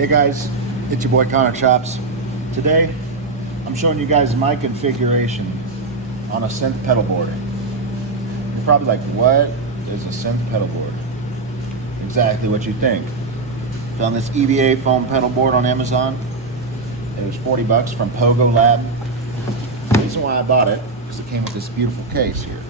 Hey guys, it's your boy Connor Chops. Today, I'm showing you guys my configuration on a synth pedal board. You're probably like, what is a synth pedal board? Exactly what you think. Found this EVA foam pedal board on Amazon. It was 40 bucks from Pogo Lab. The reason why I bought it is it came with this beautiful case here.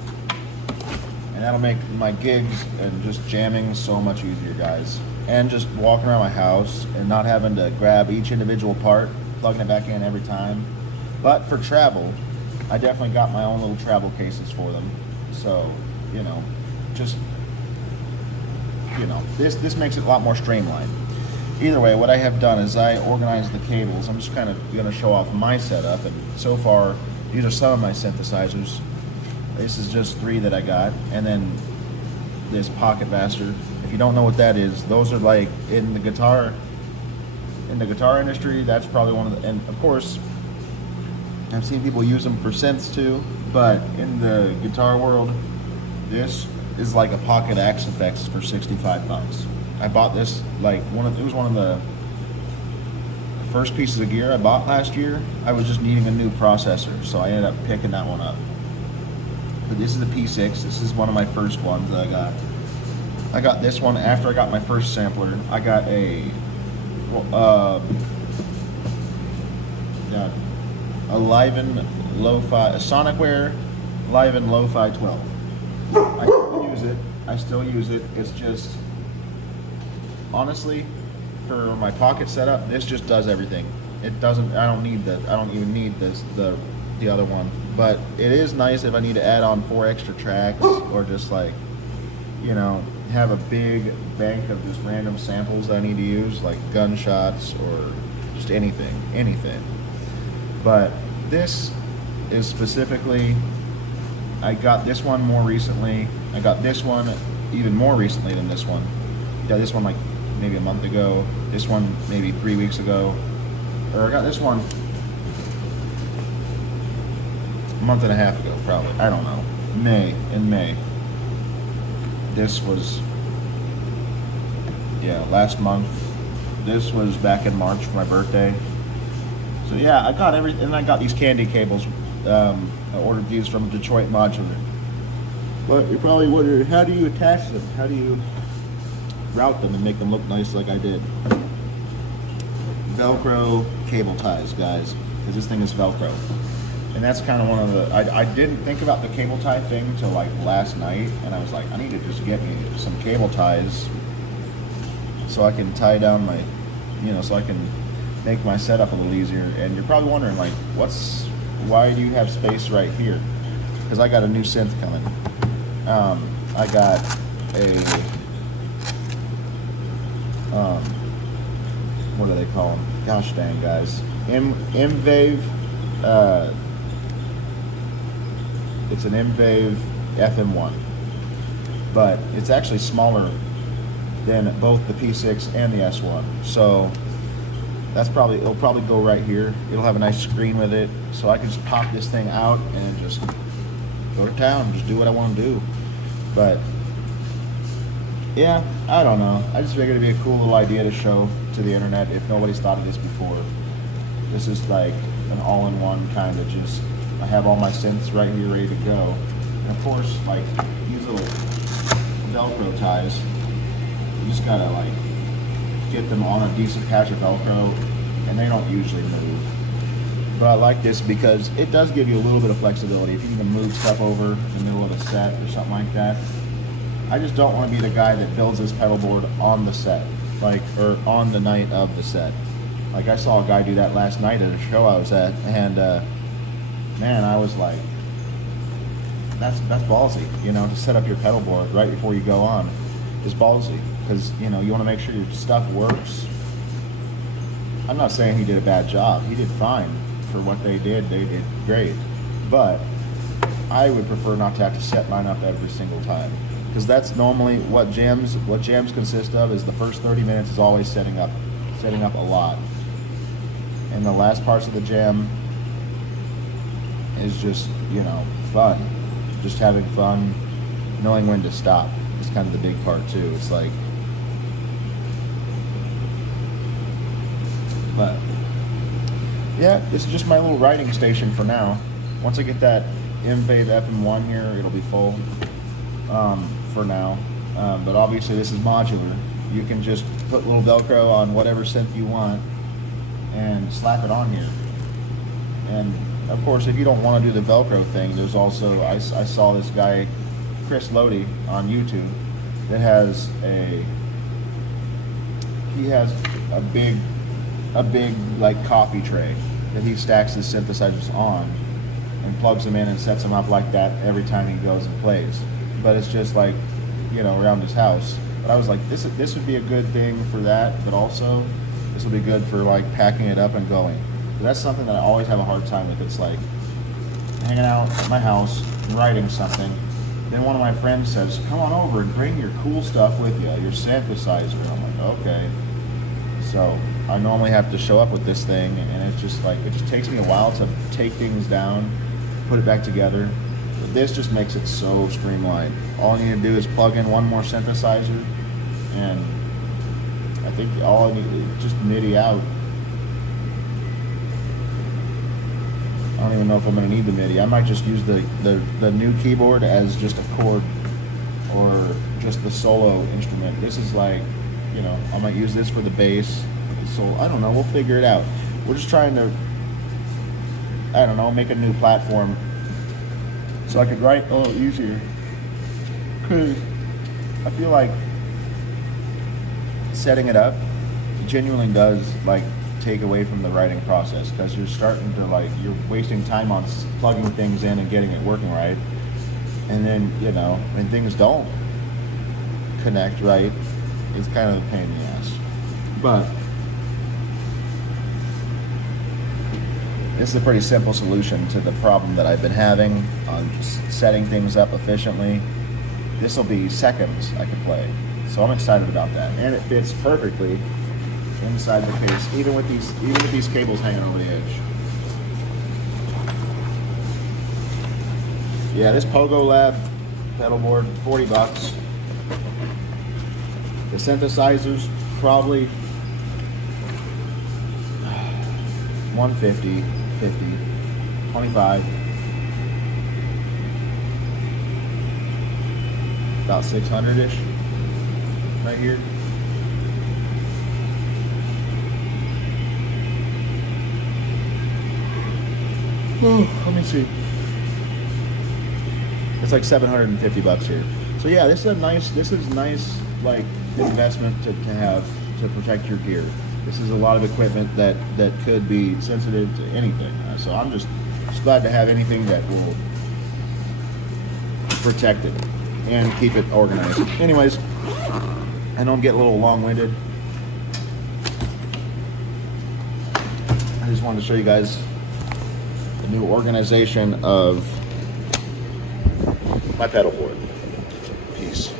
And that'll make my gigs and just jamming so much easier, guys. And just walking around my house and not having to grab each individual part, plugging it back in every time. But for travel, I definitely got my own little travel cases for them. So, this makes it a lot more streamlined. Either way, what I have done is I organized the cables. I'm just kind of going to show off my setup, and so far, these are some of my synthesizers. This is just 3 that I got, and then this pocket master. If you don't know what that is, those are like in the guitar industry. That's probably one of the, and of course, I've seen people use them for synths too. But in the guitar world, this is like a pocket Axe Effects for 65 bucks. I bought this like it was one of the first pieces of gear I bought last year. I was just needing a new processor, so I ended up picking that one up. But this is a P6. This is one of my first ones that I got. I got this one after I got my first sampler. I got a Liven Lo-Fi, a Sonicware Liven Lo-Fi 12. I still use it. It's just, honestly, for my pocket setup, this just does everything. It doesn't. I don't even need this. The other one. But it is nice if I need to add on 4 extra tracks, or just like, have a big bank of just random samples that I need to use, like gunshots or just anything. But this is specifically, I got this one more recently. I got this one even more recently than this one. Got this one like maybe a month ago. This one maybe 3 weeks ago. Or I got this one a month and a half ago, probably. I don't know. In May. This was, last month. This was back in March for my birthday. So yeah, I got everything, and I got these candy cables. I ordered these from Detroit Modular. But you're probably wondering, how do you attach them? How do you route them and make them look nice like I did? Velcro cable ties, guys, because this thing is Velcro. And that's kind of one of the, I didn't think about the cable tie thing until like last night, and I was like, I need to just get me some cable ties so I can tie down my, so I can make my setup a little easier. And you're probably wondering, like, why do you have space right here? Because I got a new synth coming. I got a, what do they call them? Gosh dang, guys. M-Wave, it's an M-Wave FM1, but it's actually smaller than both the P6 and the S1. So it'll probably go right here. It'll have a nice screen with it, so I can just pop this thing out and just go to town, just do what I want to do. But yeah, I don't know. I just figured it'd be a cool little idea to show to the internet if nobody's thought of this before. This is like an all-in-one kind of just, I have all my synths right here ready to go. And of course, like, these little Velcro ties, you just gotta like get them on a decent patch of Velcro, and they don't usually move. But I like this because it does give you a little bit of flexibility. If you need to move stuff over in the middle of a set or something like that. I just don't want to be the guy that builds this pedal board on the set, or on the night of the set. Like, I saw a guy do that last night at a show I was at, and man, I was like, that's ballsy, to set up your pedal board right before you go on is ballsy, because, you want to make sure your stuff works. I'm not saying he did a bad job. He did fine for what they did. They did great. But I would prefer not to have to set mine up every single time, because that's normally what jams consist of. Is the first 30 minutes is always setting up a lot, and the last parts of the jam is just fun, just having fun, knowing when to stop is kind of the big part too. It's like, But yeah, this is just my little writing station for now. Once I get that M-Phase FM1 here, it'll be full for now. But obviously this is modular. You can just put little Velcro on whatever synth you want and slap it on here. And of course, if you don't want to do the Velcro thing, there's also, I saw this guy, Chris Lodi, on YouTube, that has he has a big like coffee tray that he stacks his synthesizers on and plugs them in and sets them up like that every time he goes and plays. But it's just like, you know, around his house. But I was like, this would be a good thing for that, but also this will be good for like packing it up and going. But that's something that I always have a hard time with. It's like hanging out at my house and writing something. Then one of my friends says, come on over and bring your cool stuff with you, your synthesizer. I'm like, okay. So I normally have to show up with this thing, and it's just like, it just takes me a while to take things down, put it back together. But this just makes it so streamlined. All I need to do is plug in one more synthesizer, and I think all I need is just MIDI out. I don't even know if I'm going to need the MIDI. I might just use the new keyboard as just a chord or just the solo instrument. This is like, you know, I might use this for the bass. So I don't know. We'll figure it out. We're just trying to, I don't know, make a new platform so I could write a little easier. Because I feel like setting it up genuinely does like take away from the writing process, because you're starting to like, you're wasting time on plugging things in and getting it working right, and then, you know, when things don't connect right, it's kind of a pain in the ass. But this is a pretty simple solution to the problem that I've been having on setting things up efficiently. This will be seconds I could play, so I'm excited about that, and it fits perfectly inside the case, even with these cables hanging over the edge. Yeah, this Pogo Lab pedal board, $40. The synthesizers probably 150, 50, 25, about 600-ish right here. Let me see. It's like $750 here. So yeah, this is nice like investment to have to protect your gear. This is a lot of equipment that could be sensitive to anything. So I'm just glad to have anything that will protect it and keep it organized. Anyways, I know I'm getting a little long-winded. I just wanted to show you guys the new organization of my pedal board. Peace.